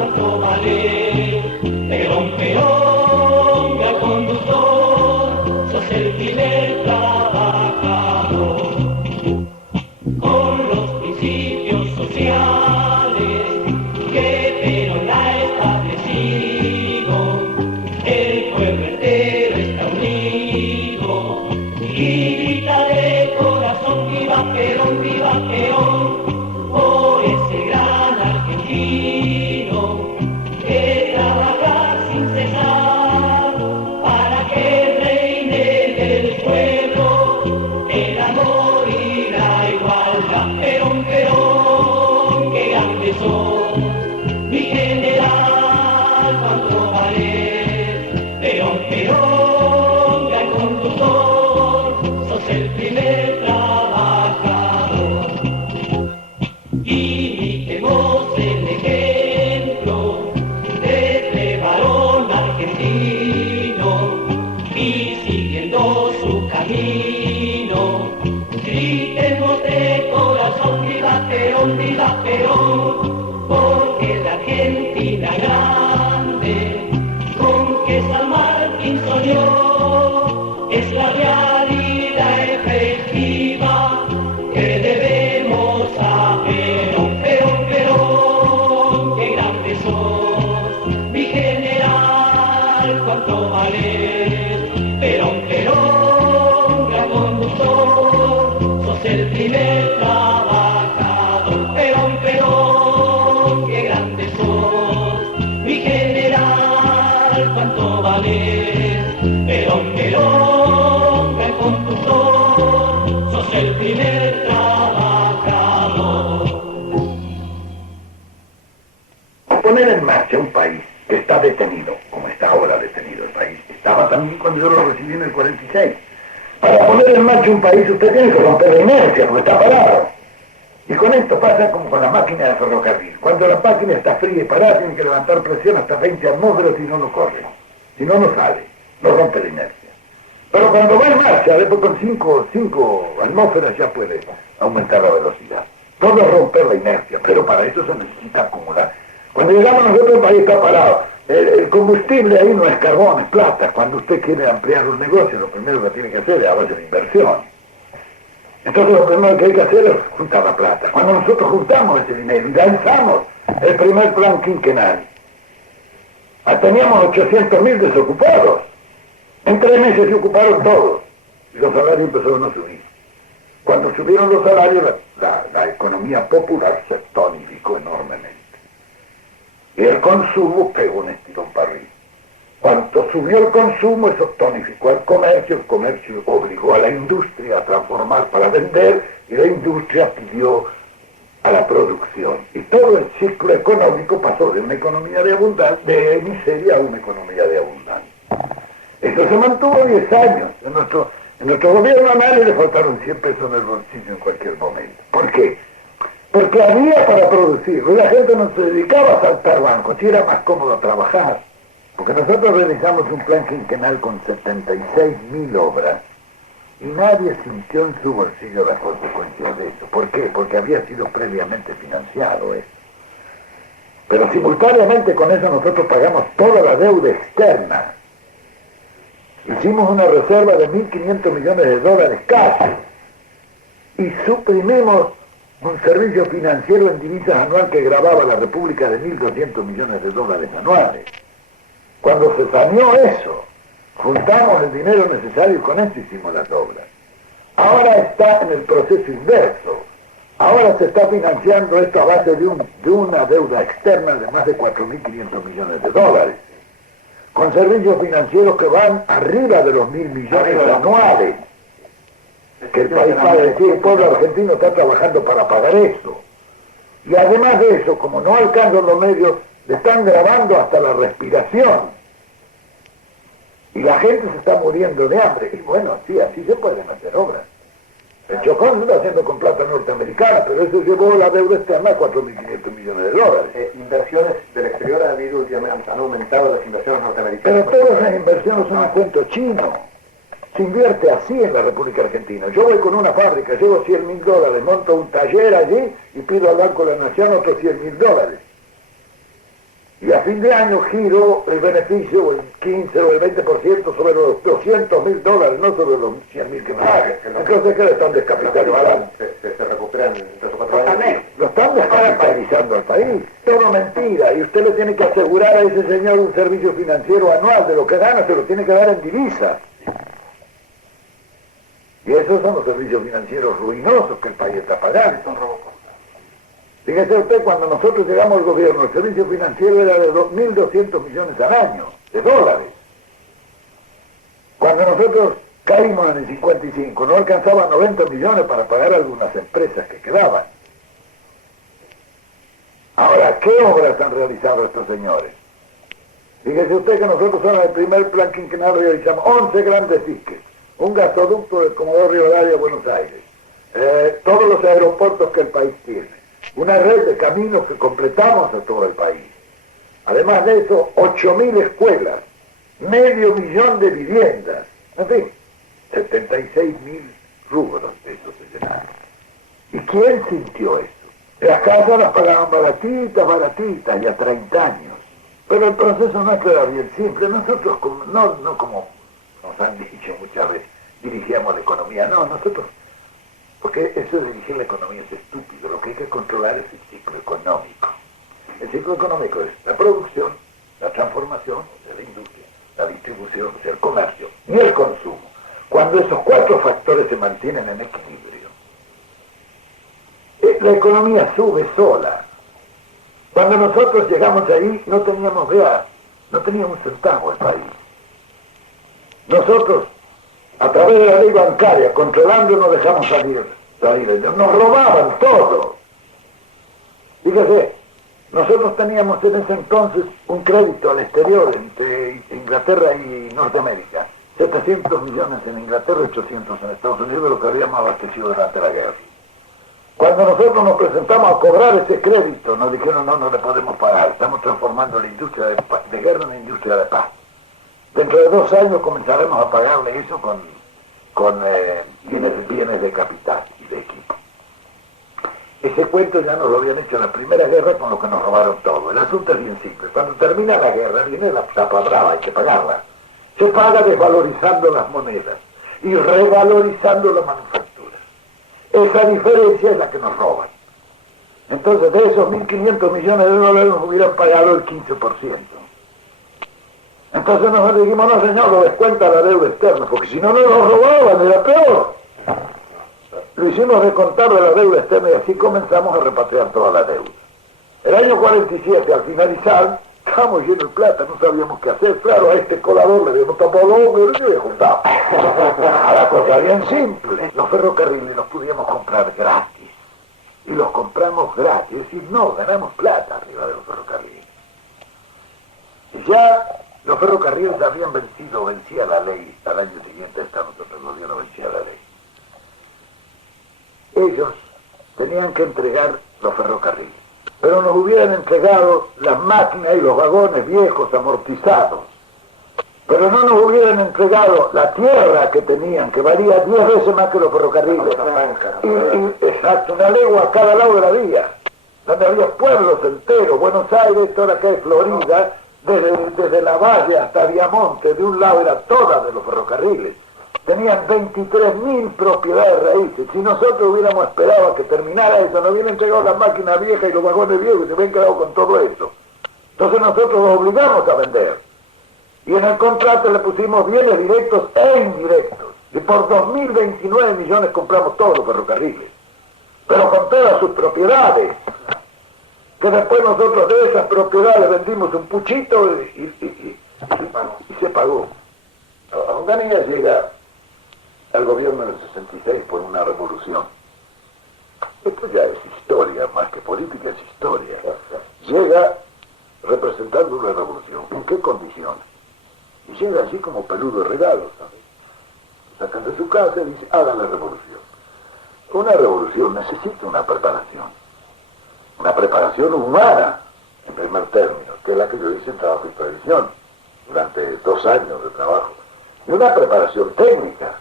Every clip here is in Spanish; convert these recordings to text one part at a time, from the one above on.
cuánto vale, Perón, gran conductor, sos el primer trabajador, con los principios sociales que Perón ha establecido, el pueblo entero está unido y grita de corazón, viva Perón, viva Perón, por ese gran argentino que trabaja sin cesar para que reine el pueblo el amor y la igualdad. Perón, Perón, qué grande sos, mi general, cuánto valés. Perón, Perón, gran conductor, sos el primer trabajador. Imitemos el ejemplo de este varón argentino y siguiendo su camino, gritemos de corazón, viva Perón, viva Perón, porque la Argentina grande con que San Martín soñó es la realidad efectiva que debemos a Perón, Perón, Perón, qué grande sos, mi general, cuánto valés. Perón, Perón, gran conductor, sos el primer trabajador. Perón, Perón, qué grande sos, mi general, cuánto valés. Perón, Perón, gran conductor, sos el primer trabajador. Poner en marcha un país que está detenido, como está ahora detenido el país, estaba también cuando yo lo recibí en el 46. Para poner en marcha un país usted tiene que romper la inercia, porque está parado. Y con esto pasa como con la máquina de ferrocarril. Cuando la máquina está fría y parada, tiene que levantar presión hasta 20 atmósferas y no corre. Si no, no sale, no rompe la inercia. Pero cuando va en marcha, después con 5 atmósferas ya puede aumentar la velocidad. Todo es romper la inercia, pero para eso se necesita acumular. Cuando llegamos nosotros, el país está parado. El combustible ahí no es carbón, es plata. Cuando usted quiere ampliar un negocio, lo primero que tiene que hacer es a base de inversión. Entonces lo primero que hay que hacer es juntar la plata. Cuando nosotros juntamos ese dinero y lanzamos el primer plan quinquenal, teníamos 800.000 desocupados. En 3 meses se ocuparon todos y los salarios empezaron a subir. Cuando subieron los salarios, la economía popular se tonificó enormemente. Y el consumo pegó un estirón para arriba. Cuando subió el consumo, eso tonificó el comercio obligó a la industria a transformar para vender, y la industria pidió a la producción. Y todo el ciclo económico pasó de una economía de miseria a una economía de abundancia. Esto se mantuvo 10 años. En nuestro gobierno a nadie le faltaron 100 pesos en el bolsillo en cualquier momento. ¿Por qué? Porque había para producir, y la gente no se dedicaba a saltar bancos, y era más cómodo trabajar. Porque nosotros realizamos un plan quinquenal con 76.000 obras, y nadie sintió en su bolsillo las consecuencias de eso. ¿Por qué? Porque había sido previamente financiado eso. Pero simultáneamente con eso nosotros pagamos toda la deuda externa. Hicimos una reserva de 1.500 millones de dólares casi, y suprimimos un servicio financiero en divisas anual que grababa la República de 1.200 millones de dólares anuales. Cuando se saneó eso, juntamos el dinero necesario y con eso hicimos las obras. Ahora está en el proceso inverso. Ahora se está financiando esto a base de una deuda externa de más de 4.500 millones de dólares, con servicios financieros que van arriba de los 1.000 millones anuales, que el país paga, el pueblo argentino está trabajando para pagar eso. Y además de eso, como no alcanzan los medios, le están grabando hasta la respiración. Y la gente se está muriendo de hambre. Y bueno, sí, así se pueden hacer obras. El Chocón se está haciendo con plata norteamericana, pero eso llevó la deuda externa a 4.500 millones de dólares. Inversiones del exterior han habido últimamente, han aumentado las inversiones norteamericanas. Pero todas las inversiones son un cuento chino. Se invierte así en la República Argentina. Yo voy con una fábrica, llevo 100.000 dólares, monto un taller allí y pido al Banco de la Nación otros 100.000 dólares. Y a fin de año giro el beneficio, el 15 o el 20% sobre los $200.000, no sobre los 100.000 que me hagan. Entonces, ¿qué le están descapitalizando? Se recuperan en 3 o 4 años. Lo están descapitalizando al país. Todo mentira. Y usted le tiene que asegurar a ese señor un servicio financiero anual de lo que gana, se lo tiene que dar en divisas. Y esos son los servicios financieros ruinosos que el país está pagando. Fíjese usted, cuando nosotros llegamos al gobierno, el servicio financiero era de 2.200 millones al año, de dólares. Cuando nosotros caímos en el 55, no alcanzaban 90 millones para pagar algunas empresas que quedaban. Ahora, ¿qué obras han realizado estos señores? Fíjese usted que nosotros en el primer plan quinquenal realizamos 11 grandes diques, un gasoducto del Comodoro Rivadavia a Buenos Aires, todos los aeropuertos que el país tiene, una red de caminos que completamos a todo el país. Además de eso, 8.000 escuelas, 500.000 de viviendas, en fin, 76.000 rubros de esos escenarios. ¿Y quién sintió eso? Las casas las pagaban baratitas, ya 30 años. Pero el proceso no era bien simple. Nosotros, no como nos han dicho muchas veces, dirigíamos la economía. No, nosotros, porque eso de dirigir la economía es estúpido. Lo que hay que controlar es el ciclo económico. El ciclo económico es la producción, la transformación de la industria, la distribución, el comercio y el consumo. Cuando esos 4 factores se mantienen en equilibrio, la economía sube sola. Cuando nosotros llegamos ahí no teníamos un centavo el país. Nosotros, a través de la ley bancaria, controlando, no dejamos salir. Nos robaban todo. Fíjese, nosotros teníamos en ese entonces un crédito al exterior entre Inglaterra y Norteamérica. 700 millones en Inglaterra y 800 en Estados Unidos, de lo que habíamos abastecido durante la guerra. Cuando nosotros nos presentamos a cobrar ese crédito, nos dijeron no le podemos pagar, estamos transformando la industria de guerra en la industria de paz. Dentro de 2 años comenzaremos a pagarle eso con bienes de capital y de equipo. Ese cuento ya nos lo habían hecho en la primera guerra, con lo que nos robaron todo. El asunto es bien simple. Cuando termina la guerra, viene la tapa brava, hay que pagarla. Se paga desvalorizando las monedas y revalorizando la manufactura. Esa diferencia es la que nos roban. Entonces, de esos 1.500 millones de dólares nos hubieran pagado el 15%. Entonces nosotros dijimos, no señor, lo descuenta la deuda externa, porque si no nos robaban, era peor. Lo hicimos descontar de la deuda externa y así comenzamos a repatriar toda la deuda. El año 47, al finalizar, estábamos llenos de plata, no sabíamos qué hacer. Claro, a este colador le dimos tapado, pero yo le juntaba. La cosa bien simple. Los ferrocarriles los podíamos comprar gratis. Y los compramos gratis. Es decir, no, ganamos plata arriba de los ferrocarriles. Y ya los ferrocarriles habían vencía la ley. Al año siguiente el gobierno vencía la ley. Ellos tenían que entregar los ferrocarriles, pero nos hubieran entregado las máquinas y los vagones viejos amortizados, pero no nos hubieran entregado la tierra que tenían, que valía 10 veces más que los ferrocarriles. Exacto, una legua a cada lado de la vía, donde había pueblos enteros. Buenos Aires, toda la que es Florida, desde la Valle hasta Viamonte, de un lado era toda de los ferrocarriles. Tenían 23.000 propiedades raíces. Si nosotros hubiéramos esperado a que terminara eso, nos hubieran entregado las máquinas viejas y los vagones viejos y se hubieran quedado con todo eso. Entonces nosotros nos obligamos a vender. Y en el contrato le pusimos bienes directos e indirectos. Y por 2.029 millones compramos todos los ferrocarriles. Pero con todas sus propiedades. Que después nosotros de esas propiedades vendimos un puchito y se pagó. Onganía llega al gobierno del 66 por una revolución. Esto ya es historia, más que política, es historia. Llega representando una revolución. ¿En qué condiciones? Y llega así como peludo regalo, ¿sabes? Sacan de su casa y dice, hagan la revolución. Una revolución necesita una preparación humana, en primer término, que es la que yo hice en trabajo y previsión, durante 2 años de trabajo. Y una preparación técnica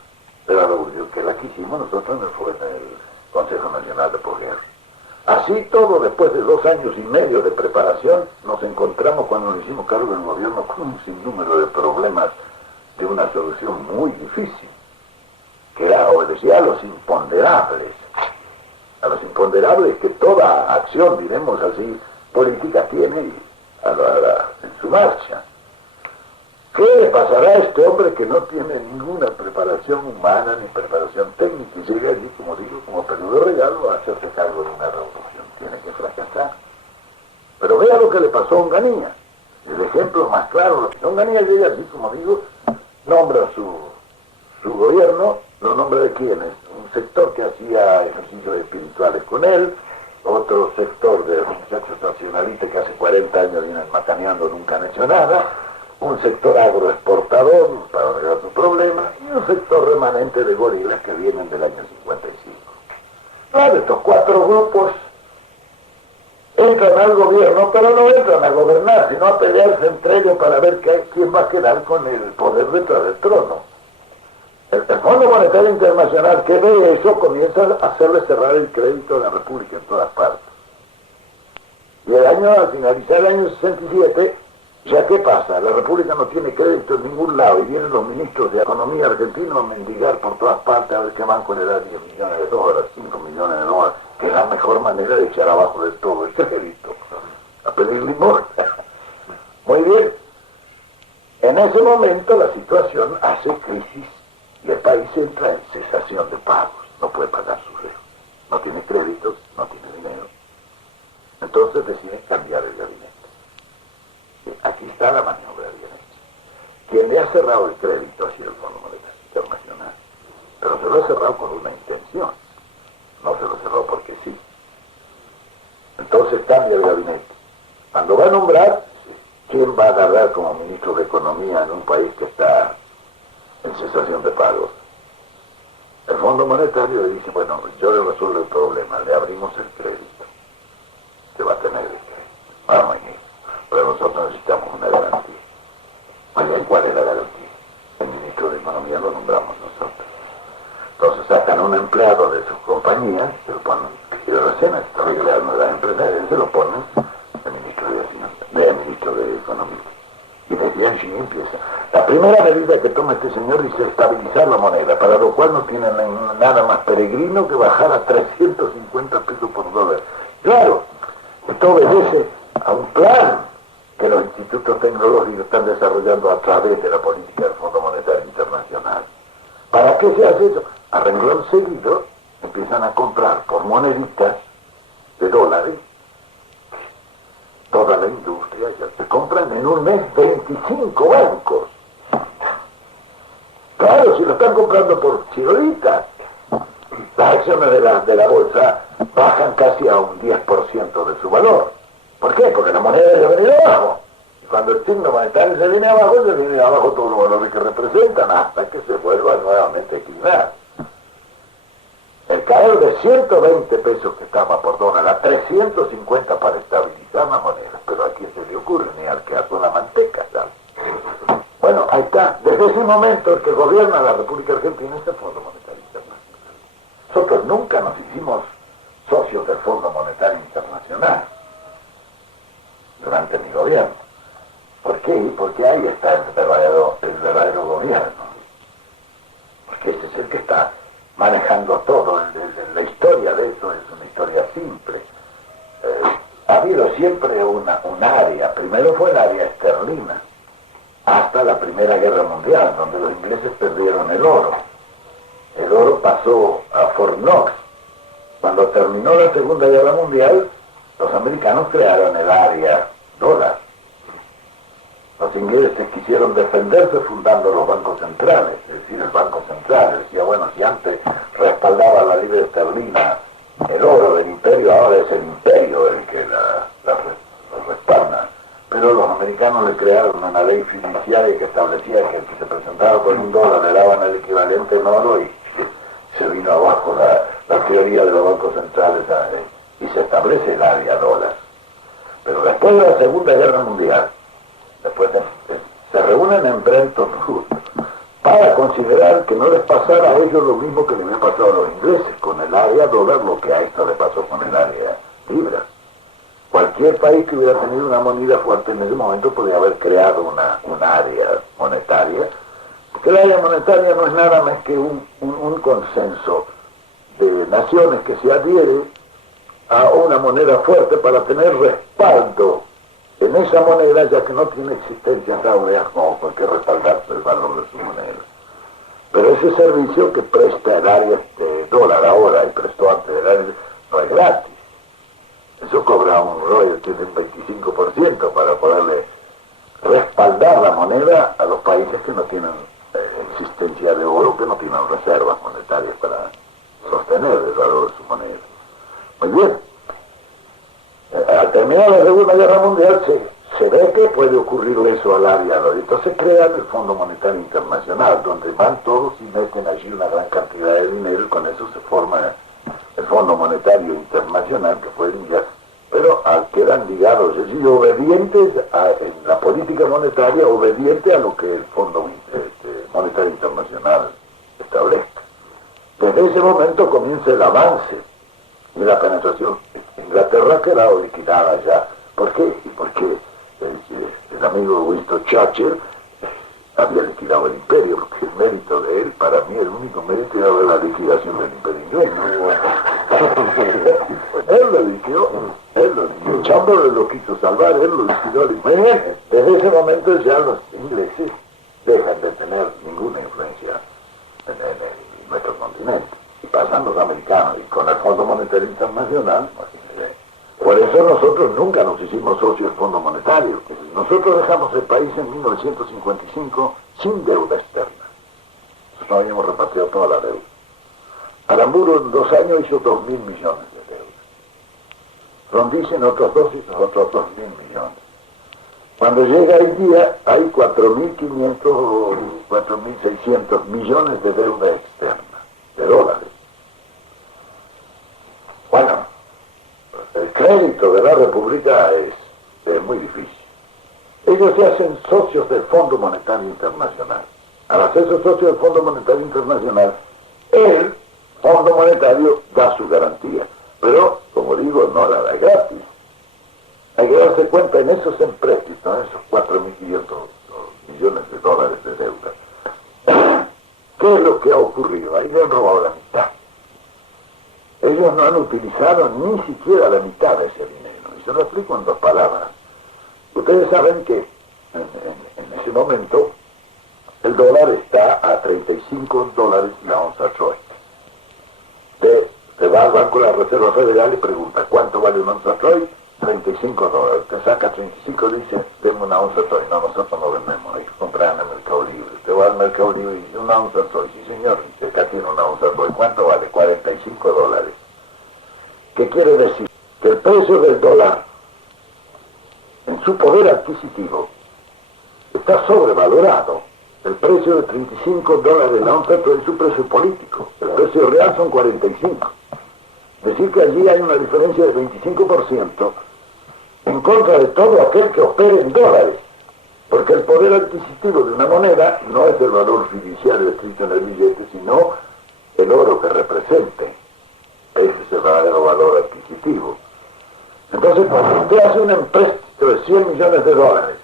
de la revolución, que es la que hicimos nosotros en el Consejo Nacional de Posguerra. Así todo, después de 2 años y medio de preparación, nos encontramos cuando nos hicimos cargo del gobierno con un sinnúmero de problemas de una solución muy difícil, que era obedecer a los imponderables que toda acción, diremos así, política tiene en su marcha. ¿Qué le pasará a este hombre que no tiene ninguna preparación humana ni preparación técnica y llega allí, como digo, como peludo regalo a hacerse cargo de una revolución? Tiene que fracasar. Pero vea lo que le pasó a Onganía. El ejemplo más claro, Onganía llega allí, como digo, nombra su gobierno, lo nombra de quiénes, un sector que hacía ejercicios espirituales con él, otro sector de muchachos nacionalistas que hace 40 años vienen macaneando, nunca han hecho nada, un sector agroexportador para arreglar su problema y un sector remanente de gorilas que vienen del año 55. Claro, estos 4 grupos entran al gobierno, pero no entran a gobernar, sino a pelearse entre ellos para ver quién va a quedar con el poder detrás del trono. El Fondo Monetario Internacional, que ve eso, comienza a hacerle cerrar el crédito a la República en todas partes. Y al finalizar el año 67, ya ¿qué pasa? La República no tiene crédito en ningún lado y vienen los ministros de Economía argentinos a mendigar por todas partes a ver qué banco le da 10 millones de dólares, 5 millones de dólares, que es la mejor manera de echar abajo de todo el crédito, a pedir limosna. Muy bien. En ese momento la situación hace crisis y el país entra en cesación de pagos, no puede pagar sus deudas, no tiene créditos, no tiene dinero. Entonces deciden cambiar el gabinete. Aquí está la maniobra bien hecha. Quien le ha cerrado el crédito ha sido el Fondo Monetario Internacional, pero se lo ha cerrado con una intención, no se lo cerró porque sí. Entonces cambia el gabinete. Cuando va a nombrar, ¿quién va a agarrar como ministro de Economía en un país que está en cesación de pagos? El Fondo Monetario dice, bueno, yo le resuelvo el problema, le abrimos el crédito, que va a tener el crédito. Vamos, pero nosotros necesitamos una garantía. ¿Cuál es la garantía? El ministro de Economía lo nombramos nosotros. Entonces sacan un empleado de sus compañías, se lo ponen, y recién está regalando las empresas, se lo ponen el ministro de Economía. Y desde allí empieza. La primera medida que toma este señor dice estabilizar la moneda, para lo cual no tiene nada más peregrino que bajar a 350 pesos por dólar. Claro, esto obedece a un plan que los institutos tecnológicos están desarrollando a través de la política del Fondo Monetario Internacional. ¿Para qué se hace eso? A renglón seguido empiezan a comprar por moneditas de dólares toda la industria, ya se compran en un mes 25 bancos. Claro, si lo están comprando por chirolitas, las acciones de la bolsa bajan casi a un 10% de su valor. ¿Por qué? Porque la moneda ya viene abajo. Y cuando el signo monetario se viene abajo todos los valores que representan hasta que se vuelva nuevamente a equilibrar. El caer de 120 pesos que estaba por dólar a 350 para estabilizar la moneda, pero a quién se le ocurre, ni al que hace la manteca, ¿sabes? Bueno, ahí está. Desde ese momento el que gobierna la República Argentina es el Fondo Monetario Internacional. Nosotros nunca nos hicimos socios del Fondo Monetario Internacional durante mi gobierno. ¿Por qué? Porque ahí está el verdadero gobierno. Porque ese es el que está manejando todo. La historia de eso es una historia simple. Ha habido siempre un área. Primero fue el área esterlina, hasta la Primera Guerra Mundial, donde los ingleses perdieron el oro. El oro pasó a Fort Knox. Cuando terminó la Segunda Guerra Mundial, los americanos crearon el área dólar. Los ingleses quisieron defenderse fundando los bancos centrales, es decir, el Banco Central decía, bueno, si antes respaldaba la libra esterlina el oro del imperio, ahora es el imperio el que la respalda. Pero los americanos le crearon una ley fiduciaria que establecía que el que se presentaba con $1 le daban el equivalente en oro y se vino abajo la teoría de los bancos centrales y se establece el área dólar. Pero después de la Segunda Guerra Mundial, se reúnen en Bretton Woods para considerar que no les pasara a ellos lo mismo que les había pasado a los ingleses con el área dólar, lo que a esto le pasó con el área libras. Cualquier país que hubiera tenido una moneda fuerte en ese momento podría haber creado un área monetaria, porque el área monetaria no es nada más que un consenso de naciones que se adhieren a una moneda fuerte para tener respaldo en esa moneda, ya que no tiene existencias áureas como con que respaldarse el valor de su moneda. Pero ese servicio que presta el área de dólar ahora y prestó antes del área no es gratis. Eso cobra un royalty del 25% para poderle respaldar la moneda a los países que no tienen existencia de oro, que no tienen reservas monetarias para sostener el valor de su moneda. Muy bien. Al terminar la Segunda Guerra Mundial se ve que puede ocurrir eso al área, ¿no? Entonces crean el Fondo Monetario Internacional, donde van todos y meten allí una gran cantidad de dinero, y con eso se forma el Fondo Monetario Internacional, que fue ya, pero quedan ligados, es decir, obedientes en la política monetaria, obediente a lo que el Fondo Monetario Internacional establezca. Desde ese momento comienza el avance y la penetración. Inglaterra ha quedado liquidada ya. ¿Por qué? Porque el amigo Winston Churchill había liquidado el imperio, porque el mérito de él, para mí, el único mérito era la liquidación del imperio inglés. Él lo liquidó, Chamberlain lo quiso salvar, él lo liquidó al imperio. Desde ese momento ya los ingleses dejan de tener ninguna influencia en nuestro continente. Y pasan los americanos, y con el Fondo Monetario Internacional, imagínense. Por eso nosotros nunca nos hicimos socios del Fondo Monetario. Nosotros dejamos el país en 1955 sin deuda externa. Nosotros habíamos repatriado toda la deuda. Aramburu en 2 años hizo 2.000 millones de deuda. Rondice en otros 2 hizo otros 2.000 millones. Cuando llega el día hay 4.500 o 4.600 millones de deuda externa, de dólares. Bueno, el crédito de la República es muy difícil. Ellos se hacen socios del Fondo Monetario Internacional. Al hacerse socios del Fondo Monetario Internacional, el Fondo Monetario da su garantía. Pero, como digo, no la da gratis. Hay que darse cuenta en esos empréstitos, en esos 4.500 millones de dólares de deuda. ¿Qué es lo que ha ocurrido? Ahí le han robado la mitad. Ellos no han utilizado ni siquiera la mitad de ese dinero. Y se lo explico en 2 palabras. Ustedes saben que en ese momento el dólar está a 35 dólares la onza Troy. Te va al Banco de la Reserva Federal y pregunta, ¿cuánto vale una onza Troy? 35 dólares. Te saca 35 y dice, denme una onza Troy. No, nosotros no vendemos, hay que comprar en el Mercado Libre. Te va al Mercado Libre y dice, una onza Troy. Sí, señor, y acá tiene una onza Troy. ¿Cuánto vale? 45 dólares. ¿Qué quiere decir? Que el precio del dólar, en su poder adquisitivo, está sobrevalorado. El precio de 35 dólares la onza Troy es su precio político. El precio real son 45. Es decir, que allí hay una diferencia de 25% en contra de todo aquel que opere en dólares, porque el poder adquisitivo de una moneda no es el valor fiduciario escrito en el billete, sino el oro que represente. Ese es el verdadero valor adquisitivo. Entonces, cuando usted hace un empréstito de 100 millones de dólares,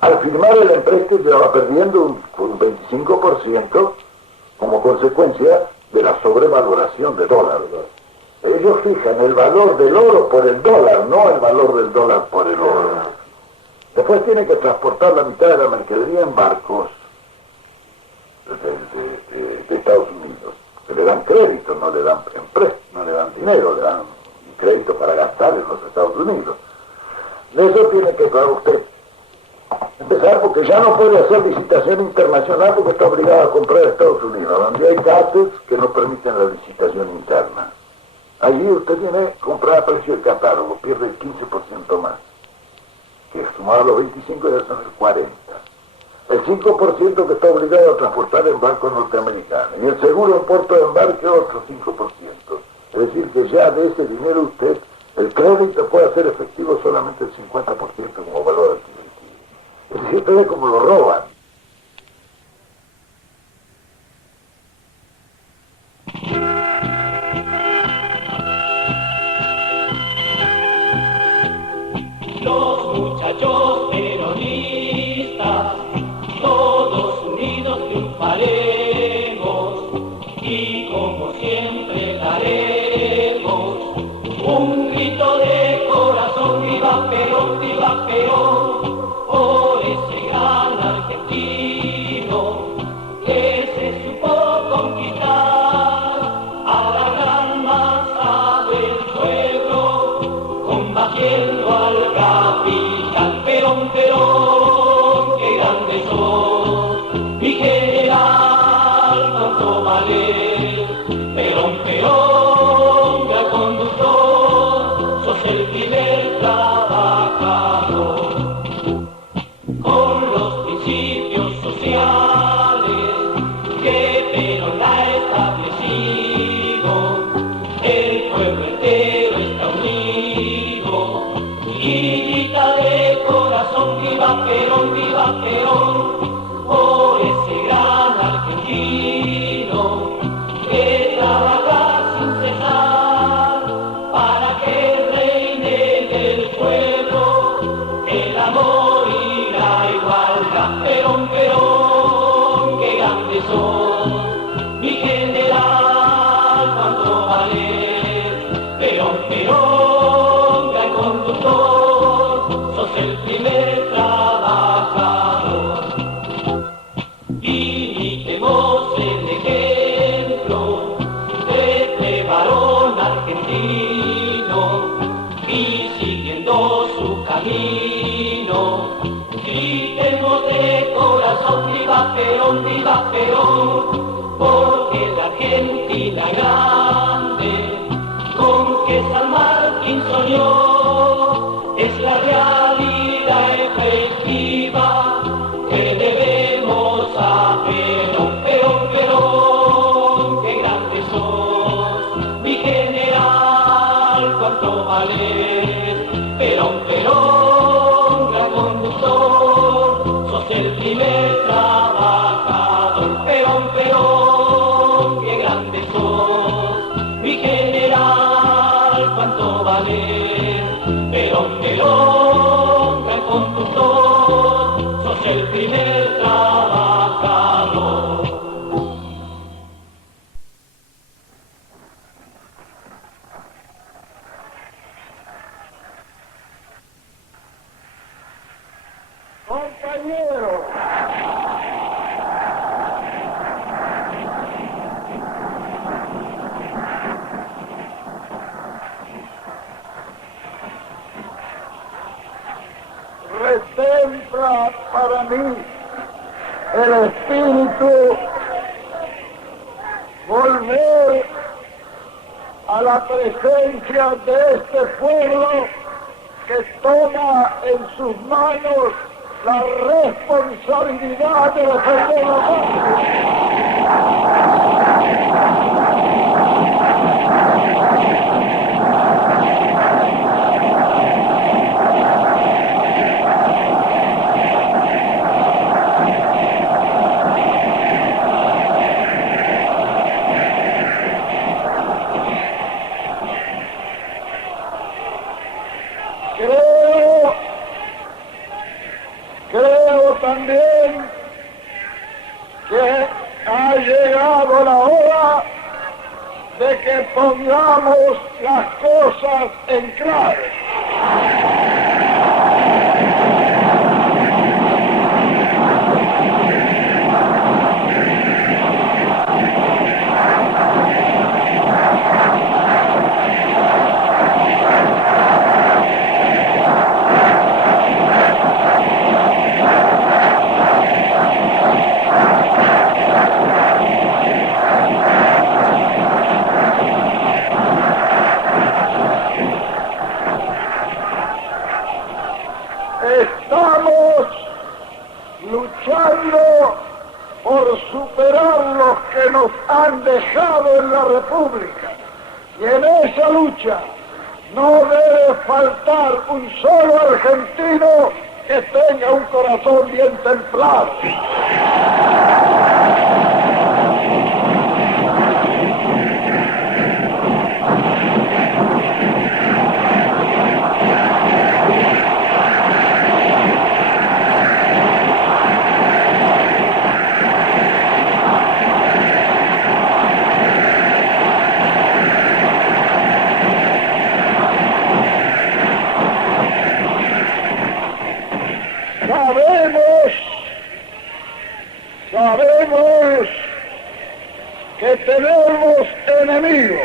al firmar el empréstito va perdiendo un 25% como consecuencia de la sobrevaloración de dólares. Ellos fijan el valor del oro por el dólar, no el valor del dólar por el oro. Después tienen que transportar la mitad de la mercadería en barcos de Estados Unidos. Que le dan crédito, no le dan no le dan dinero, le dan crédito para gastar en los Estados Unidos. De eso tiene que, claro, usted empezar, porque ya no puede hacer licitación internacional porque está obligado a comprar a Estados Unidos, donde hay datos que no permiten la licitación interna. Allí usted tiene que comprar a precio de catálogo, pierde el 15% más, que sumado a los 25 ya son el 40%. El 5% que está obligado a transportar en barcos norteamericanos, y el seguro en puerto de embarque otro 5%. Es decir, que ya de ese dinero usted, el crédito puede hacer efectivo solamente el 50% como valor adquisitivo. Es decir, usted ve cómo lo roban. Perón, qué grande sos, mi general, cuánto vale. Perón, Perón, gran conductor, sos el primer trabajador. Con los principios sociales que Perón ha establecido, el pueblo entero está unido y grita de corazón: viva Perón, viva Perón, por ese gran argentino que trabaja sin cesar para que reine en el pueblo el amor y la igualdad. Perón, Perón, qué grande sos, mi general, cuánto vale. Perón, Perón, gran conductor, sos el primer trabajador. Imitemos el ejemplo de este varón argentino y siguiendo su camino, gritemos de corazón: viva Perón, viva Perón, porque la Argentina grande con que San Martín soñó es la realidad efectiva que debemos a Perón. Perón, Perón, qué grande sos, mi general, cuánto vales. Perón, Perón, gran conductor, sos el primer trabajador. Perón, Perón, qué grande sos, mi general, cuánto vales. Perón, Perón, gran conductor, sos el primer trabajador. Compañeros, retempla para mí el espíritu volver a la presencia de este pueblo que toma en sus manos la responsabilidad de defender la patria. Creo también que ha llegado la hora de que pongamos las cosas en claro. Estamos luchando por superar los que nos han dejado en la República. Y en esa lucha no debe faltar un solo argentino que tenga un corazón bien templado. Sabemos que tenemos enemigos,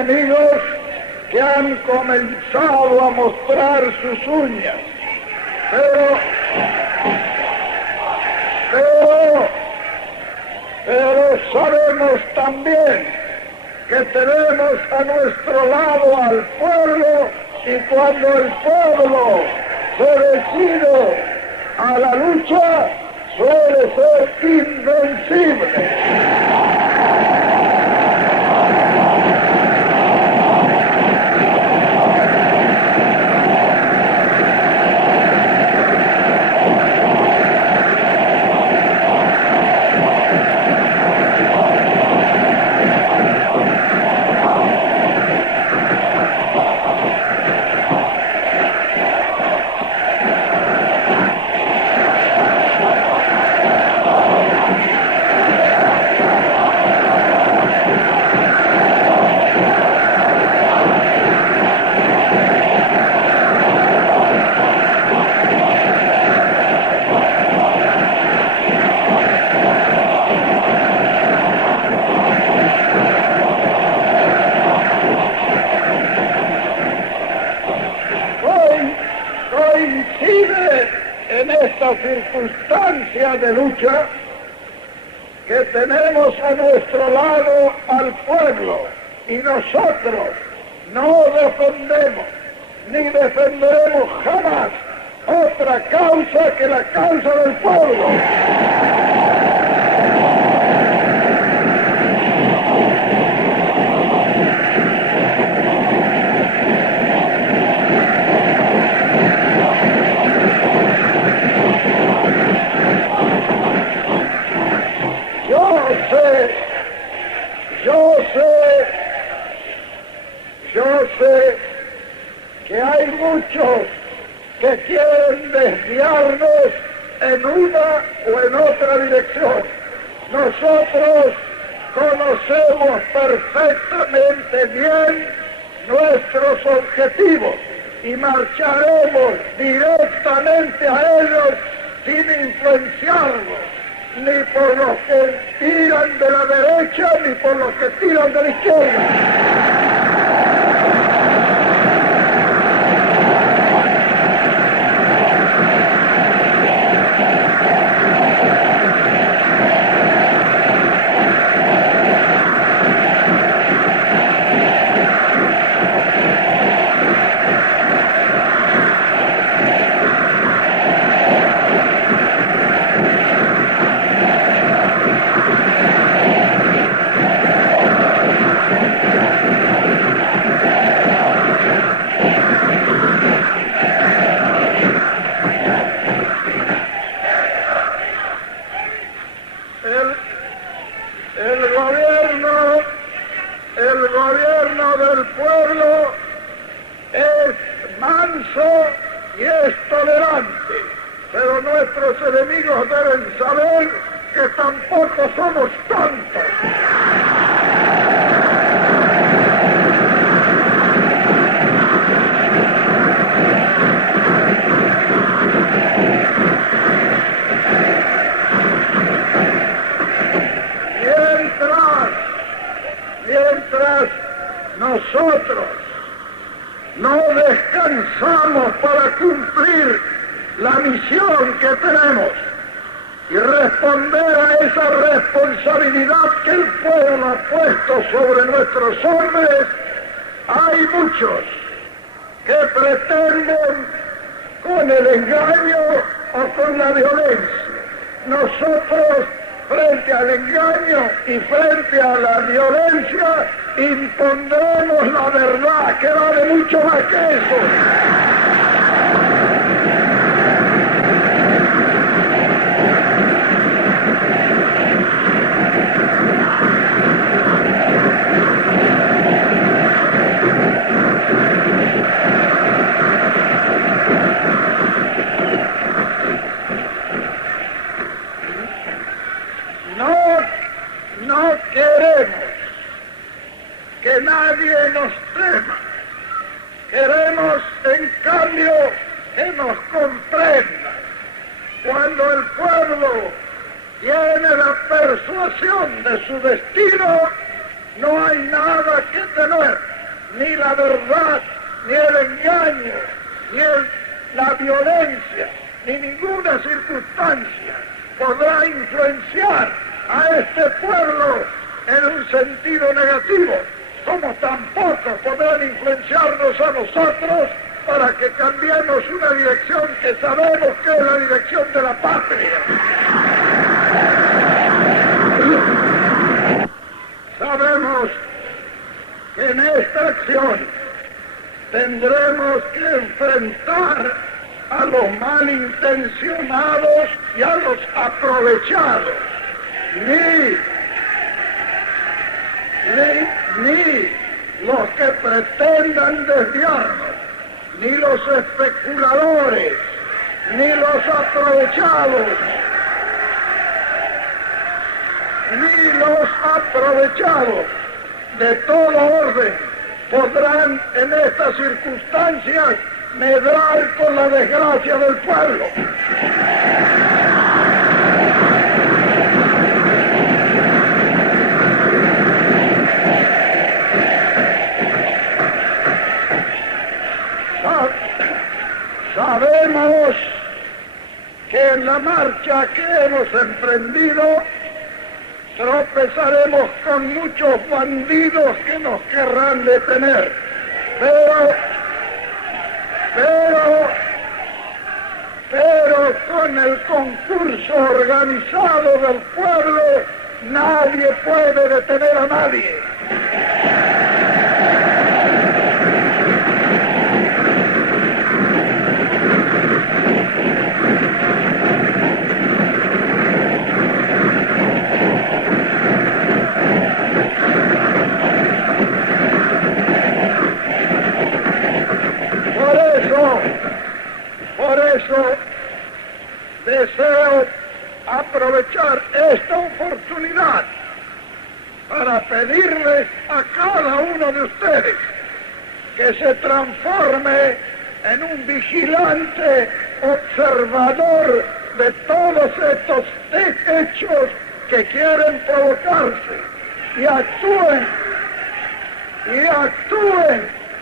enemigos que han comenzado a mostrar sus uñas. Pero sabemos también que tenemos a nuestro lado al pueblo, y cuando el pueblo se decide a la lucha, suele ser invencible. Circunstancia de lucha que tenemos a nuestro lado al pueblo, y nosotros no defendemos ni defenderemos jamás otra causa que la causa del pueblo. Yo sé que hay muchos que quieren desviarnos en una o en otra dirección. Nosotros conocemos perfectamente bien nuestros objetivos y marcharemos directamente a ellos sin influenciarlos, ni por los que tiran de la derecha ni por los que tiran de la izquierda. El gobierno del pueblo es manso y es tolerante, pero nuestros enemigos deben saber que tampoco somos tontos. Mientras nosotros no descansamos para cumplir la misión que tenemos y responder a esa responsabilidad que el pueblo ha puesto sobre nuestros hombres, hay muchos que pretenden con el engaño o con la violencia. Nosotros, frente al engaño y frente a la violencia, impondremos la verdad, que vale mucho más que eso. No queremos que nadie nos tema. Queremos, en cambio, que nos comprenda. Cuando el pueblo tiene la persuasión de su destino, no hay nada que temer, ni la verdad, ni el engaño, ni la violencia, ni ninguna circunstancia podrá influenciar a este pueblo en un sentido negativo, como tampoco podrán influenciarnos a nosotros para que cambiemos una dirección que sabemos que es la dirección de la patria. Sabemos que en esta acción tendremos que enfrentar a los malintencionados y a los aprovechados, ni los que pretendan desviarnos, ni los especuladores, ni los aprovechados, de todo orden podrán en estas circunstancias medrar con la desgracia del pueblo. Sabemos que en la marcha que hemos emprendido tropezaremos con muchos bandidos que nos querrán detener, pero con el concurso organizado del pueblo nadie puede detener a nadie. Por eso deseo aprovechar esta oportunidad para pedirles a cada uno de ustedes que se transforme en un vigilante observador de todos estos hechos que quieren provocarse y actúen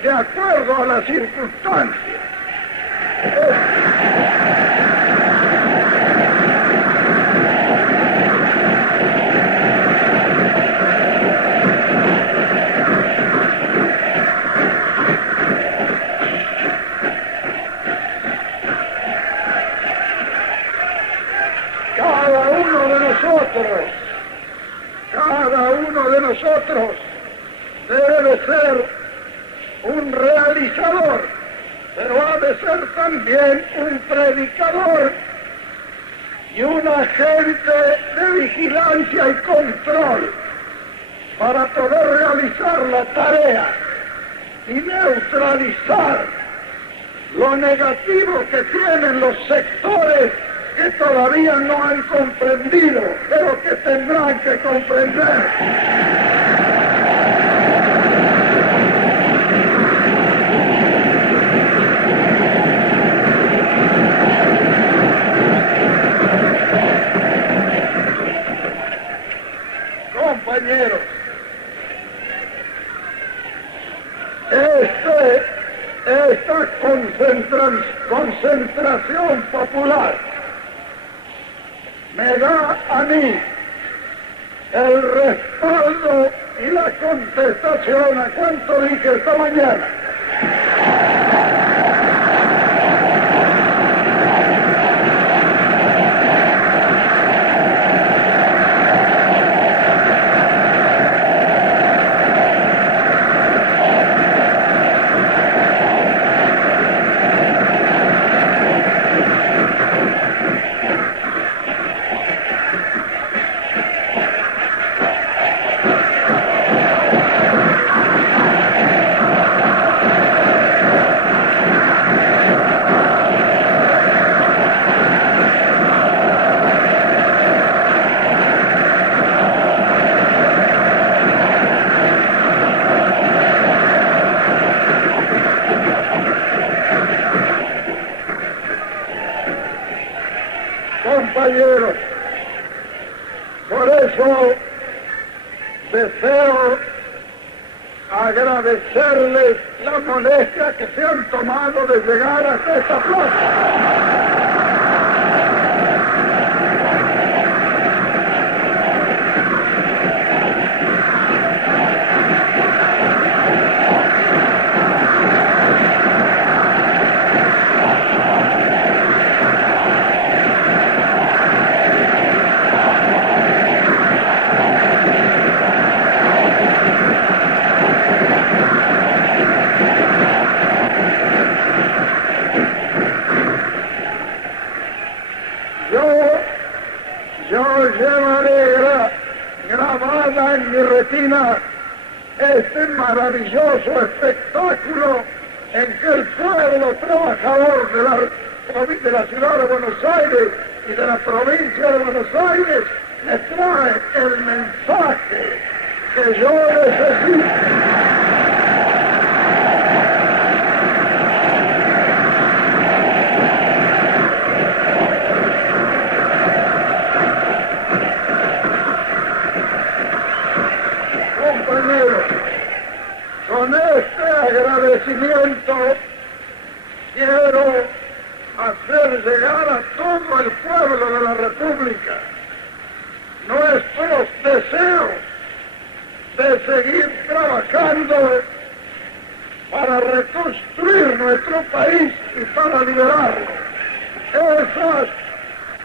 de acuerdo a las circunstancias. Cada uno de nosotros debe ser un realizador, pero ha de ser también un predicador y un agente de vigilancia y control para poder realizar la tarea y neutralizar lo negativo que tienen los sectores que todavía no han comprendido, pero que tendrán que comprender. Compañeros, esta concentración popular me da a mí el respaldo y la contestación a cuanto dije esta mañana. Compañeros, por eso deseo agradecerles la molestia que se han tomado de llegar hasta esta plaza. Yo llevaré grabada en mi retina este maravilloso espectáculo en que el pueblo trabajador de la ciudad de Buenos Aires y de la provincia de Buenos Aires me trae el mensaje que yo necesito. Con este agradecimiento quiero hacer llegar a todo el pueblo de la República nuestros deseos de seguir trabajando para reconstruir nuestro país y para liberarlo.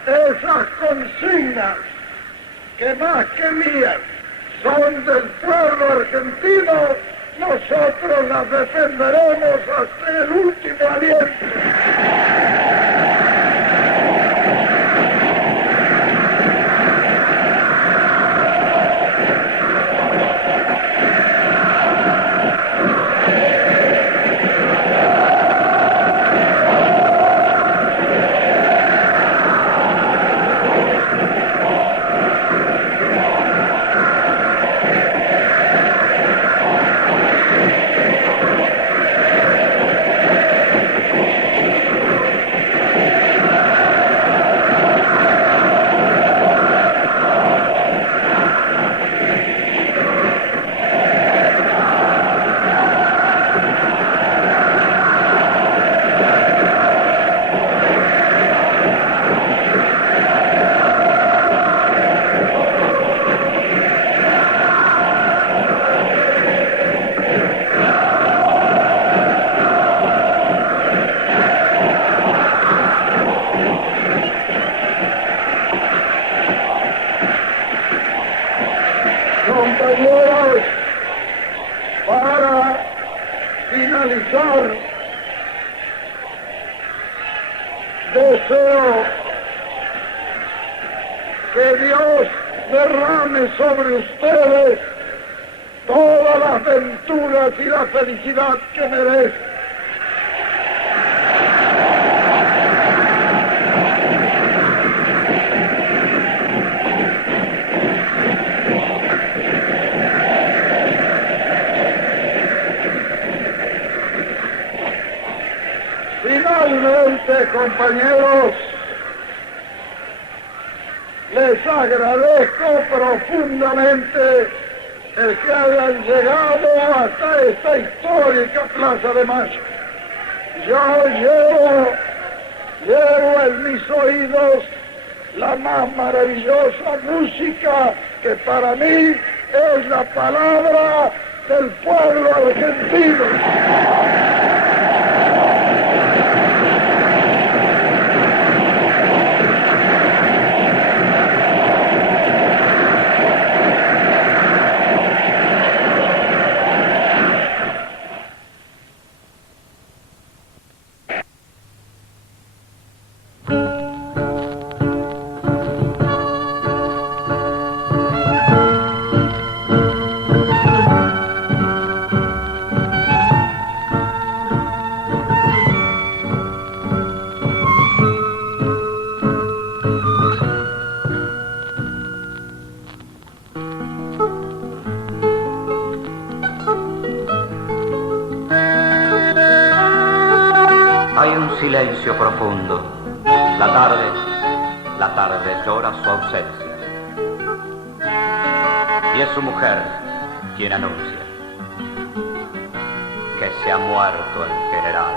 Esas consignas que más que mías son del pueblo argentino, nosotros las defenderemos hasta el último aliento. Compañeros, para finalizar, deseo que Dios derrame sobre ustedes todas las venturas y la felicidad que merecen. Finalmente, compañeros, les agradezco profundamente el que hayan llegado hasta esta histórica Plaza de Mayo. Yo llevo en mis oídos la más maravillosa música que para mí es la palabra del pueblo argentino. Hay un silencio profundo. La tarde llora su ausencia. Y es su mujer quien anuncia. se ha muerto el general.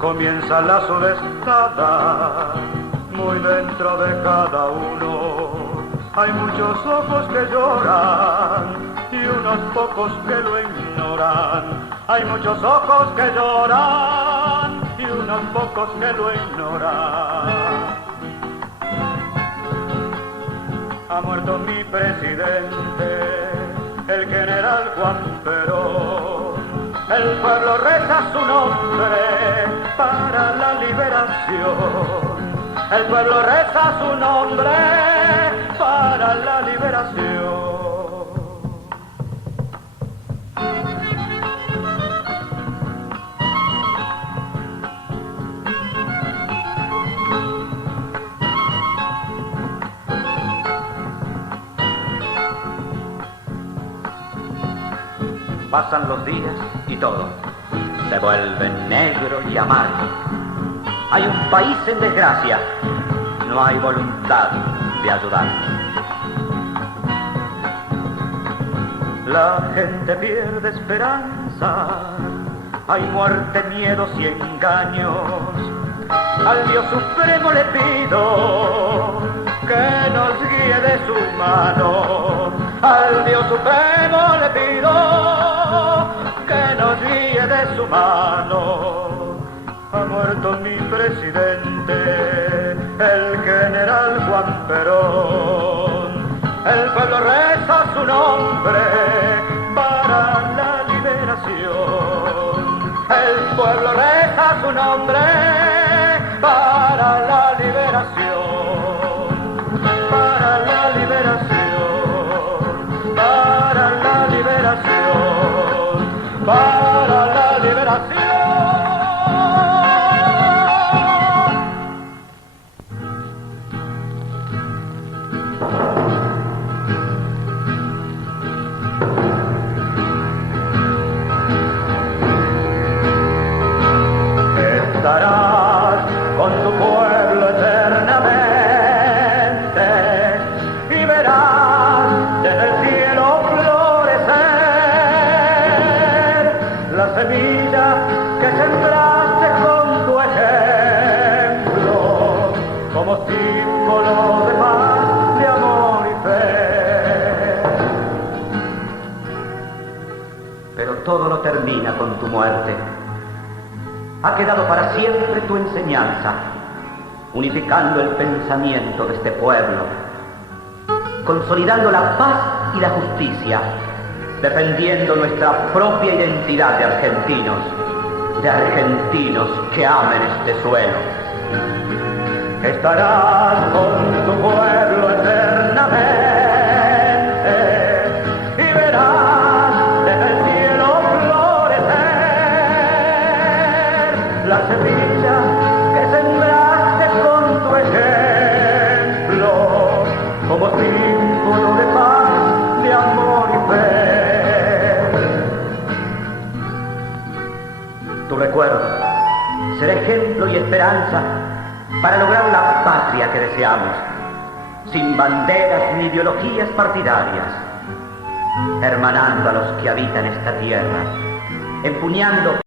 Comienza la sudestada, muy dentro de cada uno. Hay muchos ojos que lloran y unos pocos que lo ignoran. Hay muchos ojos que lloran y unos pocos que lo ignoran. Ha muerto mi presidente, el general Juan Perón. El pueblo reza su nombre para la liberación. El pueblo reza su nombre para la liberación. Pasan los días y todo se vuelve negro y amargo. Hay un país en desgracia, no hay voluntad de ayudar. La gente pierde esperanza, hay muerte, miedos y engaños. Al Dios Supremo le pido que nos guíe de su mano. Al Dios Supremo le pido que nos guíe de su mano. Ha muerto mi presidente, el general Juan Perón. El pueblo reza su nombre para la liberación. El pueblo reza su nombre para la liberación. Para la liberación. Para la liberación. Para la liberación. Estarás con tu pueblo eternamente y verás desde el cielo florecer la semilla que sembraste con tu ejemplo como símbolo de paz, de amor y fe. Pero todo no termina con tu muerte. Ha quedado para siempre tu enseñanza, unificando el pensamiento de este pueblo, consolidando la paz y la justicia, defendiendo nuestra propia identidad de argentinos que amen este suelo. Estarás con tu pueblo eternamente y verás desde el cielo florecer la semilla que sembraste con tu ejemplo como símbolo de paz, de amor y fe. Tu recuerdo será ejemplo y esperanza para lograr la patria que deseamos, sin banderas ni ideologías partidarias, hermanando a los que habitan esta tierra, empuñando